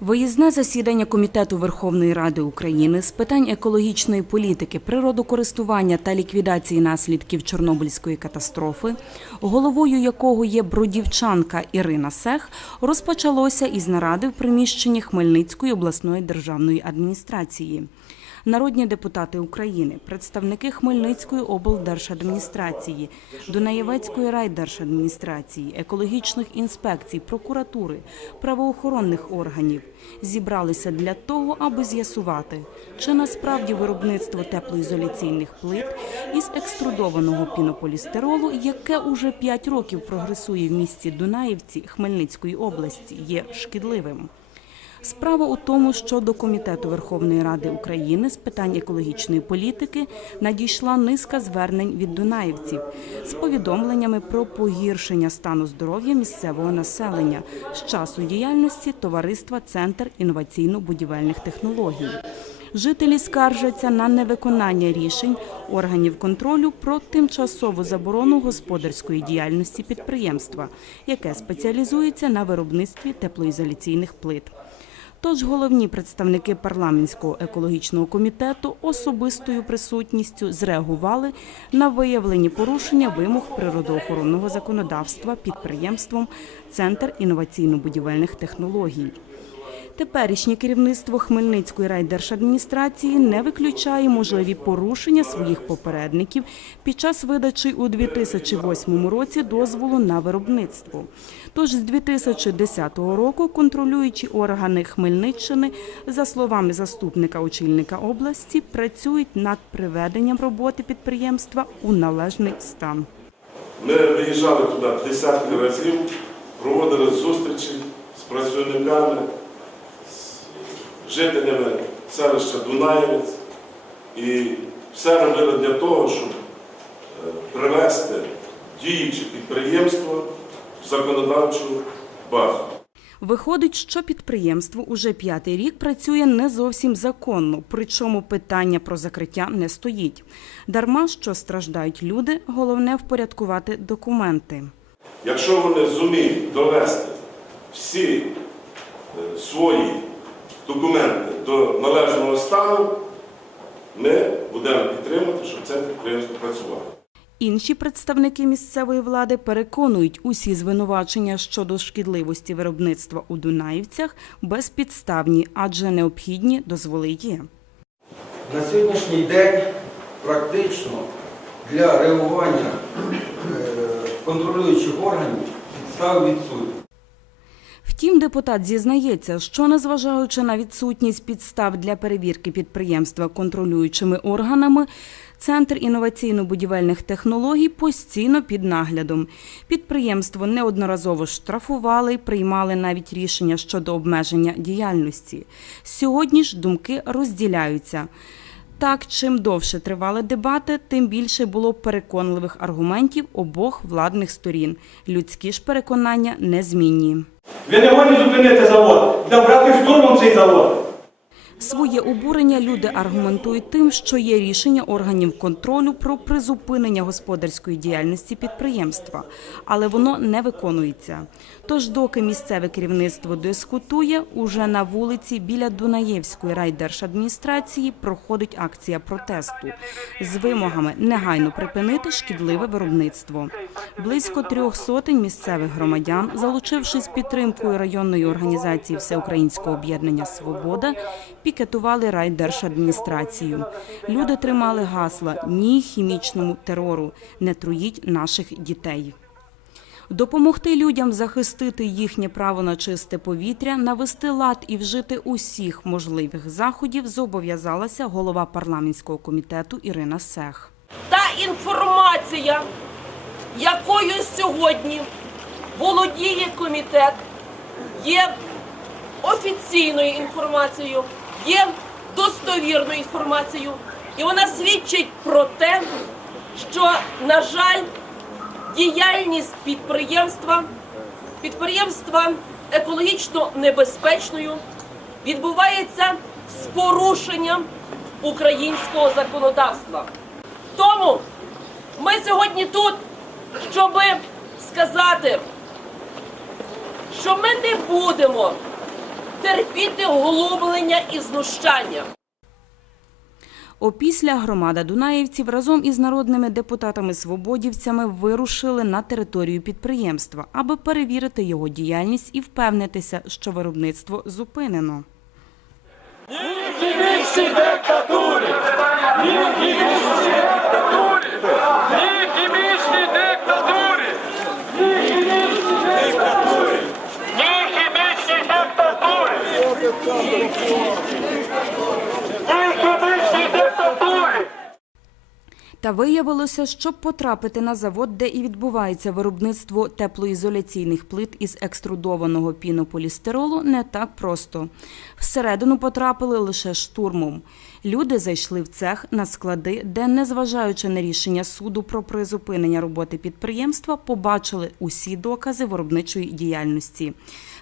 Виїзне засідання Комітету Верховної Ради України з питань екологічної політики, природокористування та ліквідації наслідків Чорнобильської катастрофи, головою якого є бродівчанка Ірина Сех, розпочалося із наради в приміщенні Хмельницької обласної державної адміністрації. Народні депутати України, представники Хмельницької облдержадміністрації, Дунаєвецької райдержадміністрації, екологічних інспекцій, прокуратури, правоохоронних органів зібралися для того, аби з'ясувати, чи насправді виробництво теплоізоляційних плит із екструдованого пінополістиролу, яке уже 5 років прогресує в місті Дунаївці Хмельницької області, є шкідливим. Справа у тому, що до Комітету Верховної Ради України з питань екологічної політики надійшла низка звернень від дунаївців з повідомленнями про погіршення стану здоров'я місцевого населення з часу діяльності товариства Центр інноваційно-будівельних технологій. Жителі скаржаться на невиконання рішень органів контролю про тимчасову заборону господарської діяльності підприємства, яке спеціалізується на виробництві теплоізоляційних плит. Тож головні представники парламентського екологічного комітету особистою присутністю зреагували на виявлені порушення вимог природоохоронного законодавства підприємством Центр інноваційно-будівельних технологій. Теперішнє керівництво Хмельницької райдержадміністрації не виключає можливі порушення своїх попередників під час видачі у 2008 році дозволу на виробництво. Тож з 2010 року контролюючі органи Хмельниччини, за словами заступника очільника області, працюють над приведенням роботи підприємства у належний стан. Ми виїжджали туди десятки разів, проводили зустрічі з працівниками, жителями селища Дунаєвець. І все робили для того, щоб е, привести діюче підприємство в законодавчу базу. Виходить, що підприємство уже п'ятий рік працює не зовсім законно, причому питання про закриття не стоїть. Дарма що страждають люди, головне впорядкувати документи. Якщо вони зуміють довести всі е, свої документи до належного стану, ми будемо підтримувати, щоб це підприємство працювало. Інші представники місцевої влади переконують, усі звинувачення щодо шкідливості виробництва у Дунаївцях безпідставні, адже необхідні дозволи є. На сьогоднішній день практично для реагування е, контролюючих органів підстав відсутні. Втім, депутат зізнається, що незважаючи на відсутність підстав для перевірки підприємства контролюючими органами, Центр інноваційно-будівельних технологій постійно під наглядом. Підприємство неодноразово штрафували, приймали навіть рішення щодо обмеження діяльності. Сьогодні ж думки розділяються. Так, чим довше тривали дебати, тим більше було переконливих аргументів обох владних сторін. Людські ж переконання незмінні. Ви не можете зупинити завод, добрати штурмом цей завод. Своє обурення люди аргументують тим, що є рішення органів контролю про призупинення господарської діяльності підприємства, але воно не виконується. Тож, доки місцеве керівництво дискутує, уже на вулиці біля Дунаєвської райдержадміністрації проходить акція протесту з вимогами негайно припинити шкідливе виробництво. Близько трьох сотень місцевих громадян, залучившись підтримкою районної організації Всеукраїнського об'єднання Свобода, пікетували райдержадміністрацію. Люди тримали гасла Ні хімічному терору, не труїть наших дітей. Допомогти людям захистити їхнє право на чисте повітря, навести лад і вжити усіх можливих заходів зобов'язалася голова парламентського комітету Ірина Сех. та інформація, якою сьогодні володіє комітет, є офіційною інформацією, є достовірною інформацією, і вона свідчить про те, що, на жаль, діяльність підприємства, підприємства екологічно небезпечною відбувається з порушенням українського законодавства. Тому ми сьогодні тут, щоб сказати, що ми не будемо терпіти голублення і знущання. Опісля громада дунаївців разом із народними депутатами-свободівцями вирушили на територію підприємства, аби перевірити його діяльність і впевнитися, що виробництво зупинено. Хімічній диктатурі! Ні хімічній диктатурі! Ні хімічній диктатурі! Ні хімічній диктатурі! Ні хімічній диктатурі! Ні хімічній диктатурі! Та виявилося, щоб потрапити на завод, де і відбувається виробництво теплоізоляційних плит із екструдованого пінополістиролу, не так просто. Всередину потрапили лише штурмом. Люди зайшли в цех на склади, де, незважаючи на рішення суду про призупинення роботи підприємства, побачили усі докази виробничої діяльності.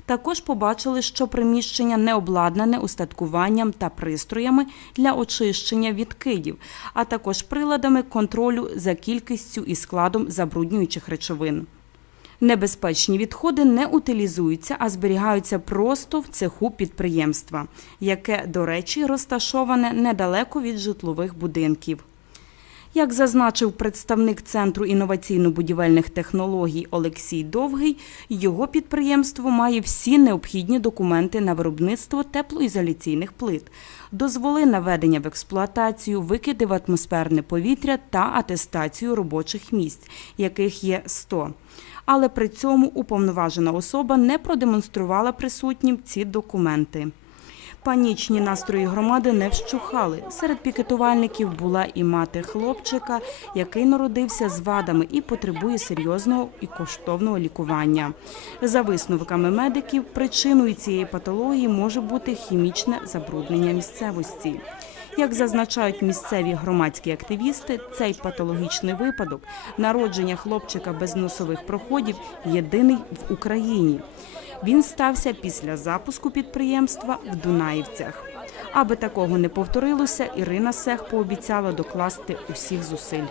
Також побачили, що приміщення не обладнане устаткуванням та пристроями для очищення відкидів, а також приладами контролю за кількістю і складом забруднюючих речовин. Небезпечні відходи не утилізуються, а зберігаються просто в цеху підприємства, яке, до речі, розташоване недалеко від житлових будинків. Як зазначив представник Центру інноваційно-будівельних технологій Олексій Довгий, його підприємство має всі необхідні документи на виробництво теплоізоляційних плит, дозволи на введення в експлуатацію, викиди в атмосферне повітря та атестацію робочих місць, яких є 100. Але при цьому уповноважена особа не продемонструвала присутнім ці документи. Панічні настрої громади не вщухали. Серед пікетувальників була і мати хлопчика, який народився з вадами і потребує серйозного і коштовного лікування. За висновками медиків, причиною цієї патології може бути хімічне забруднення місцевості. Як зазначають місцеві громадські активісти, цей патологічний випадок народження хлопчика без носових проходів єдиний в Україні. Він стався після запуску підприємства в Дунаївцях. Аби такого не повторилося, Ірина Сех пообіцяла докласти усіх зусиль.